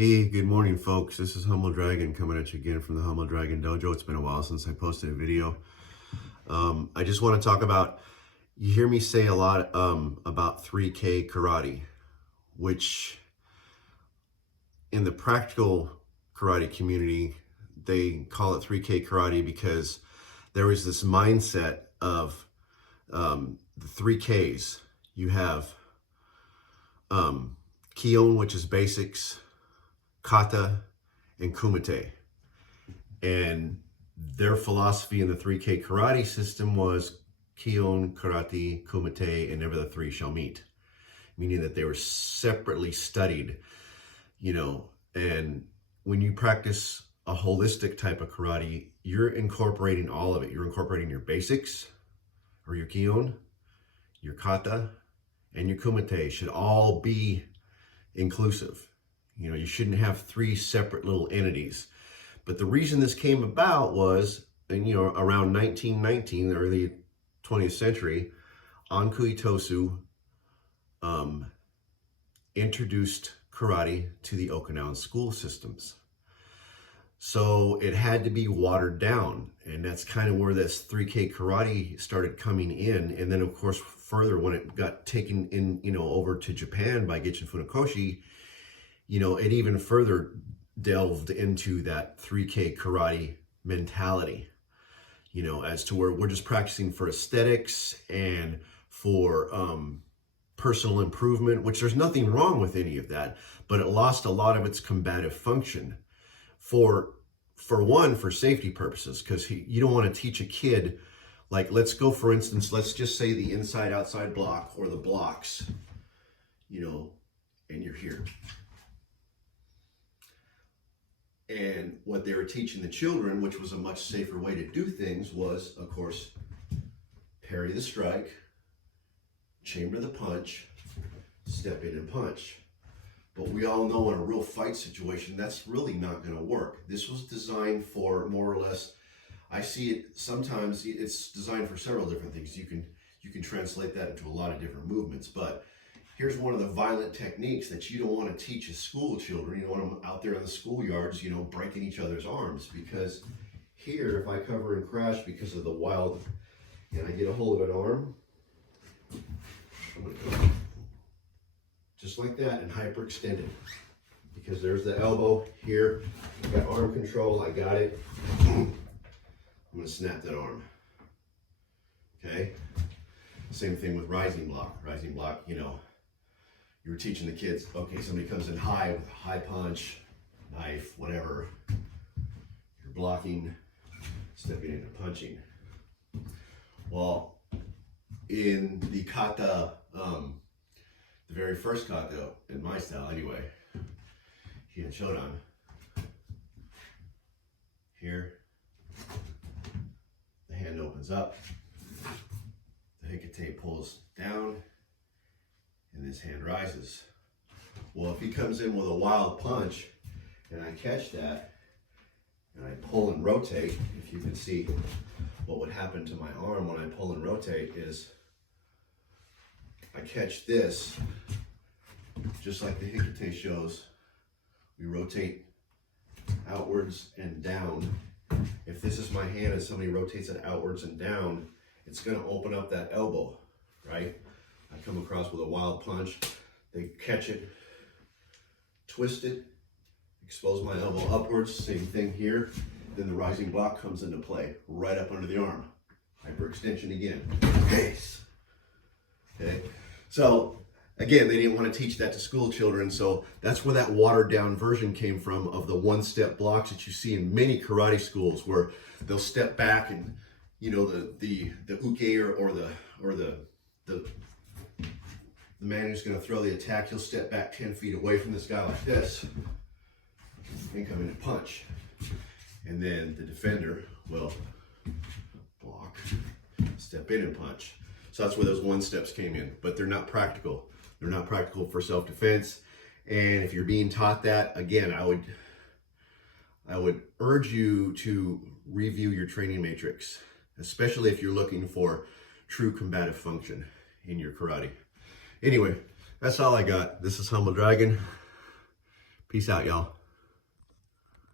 Hey, good morning, folks. This is Humble Dragon coming at you again from the Humble Dragon Dojo. It's been a while since I posted a video. I just want to talk about, you hear me say a lot about 3K karate, which in the practical karate community, they call it 3K karate because there was this mindset of the 3Ks. You have Kion, which is basics, Kata, and Kumite. And their philosophy in the 3K karate system was Kion, Karate, Kumite, and never the three shall meet. Meaning that they were separately studied, and when you practice a holistic type of karate, you're incorporating all of it. You're incorporating your basics, or your Kion, your Kata, and your Kumite should all be inclusive. You shouldn't have three separate little entities. But the reason this came about was, around 1919, the early 20th century, Ankui Tosu introduced karate to the Okinawan school systems. So it had to be watered down. And that's kind of where this 3K karate started coming in. And then, of course, further, when it got taken in, over to Japan by Gichin Funakoshi, it even further delved into that 3K karate mentality, as to where we're just practicing for aesthetics and for personal improvement, which there's nothing wrong with any of that, but it lost a lot of its combative function for safety purposes, because you don't want to teach a kid, like, let's go, for instance, let's just say the inside-outside block or the blocks, and you're here. And what they were teaching the children, which was a much safer way to do things, was, of course, parry the strike, chamber the punch, step in and punch. But we all know in a real fight situation, that's really not going to work. This was designed for more or less, I see it sometimes, it's designed for several different things. You can translate that into a lot of different movements, but here's one of the violent techniques that you don't want to teach school children. You don't want them out there in the schoolyards, breaking each other's arms. Because here, if I cover and crash because of the wild, and I get a hold of an arm, I'm going to go just like that and hyperextend it. Because there's the elbow here, I got arm control, I got it. I'm going to snap that arm. Okay? Same thing with rising block. Rising block, you were teaching the kids, okay, somebody comes in high with a high punch, knife, whatever. You're blocking, stepping into punching. Well, in the kata, the very first kata, in my style anyway, Hien Shodan, here, the hand opens up, the hikite pulls down, and his hand rises. Well, if he comes in with a wild punch and I catch that and I pull and rotate, if you can see what would happen to my arm when I pull and rotate is I catch this, just like the hikite shows, we rotate outwards and down. If this is my hand and somebody rotates it outwards and down, it's going to open up that elbow, right? I come across with a wild punch, they catch it, twist it, expose my elbow upwards, same thing here. Then the rising block comes into play, right up under the arm. Hyperextension again, pace. Okay, so again, they didn't want to teach that to school children, so that's where that watered down version came from of the one-step blocks that you see in many karate schools, where they'll step back and, the uke or the man who's going to throw the attack, he'll step back 10 feet away from this guy like this and come in and punch. And then the defender will block, step in and punch. So that's where those one steps came in, but they're not practical. They're not practical for self-defense. And if you're being taught that, again, I would urge you to review your training matrix, especially if you're looking for true combative function in your karate. Anyway, that's all I got. This is Humble Dragon. Peace out, y'all.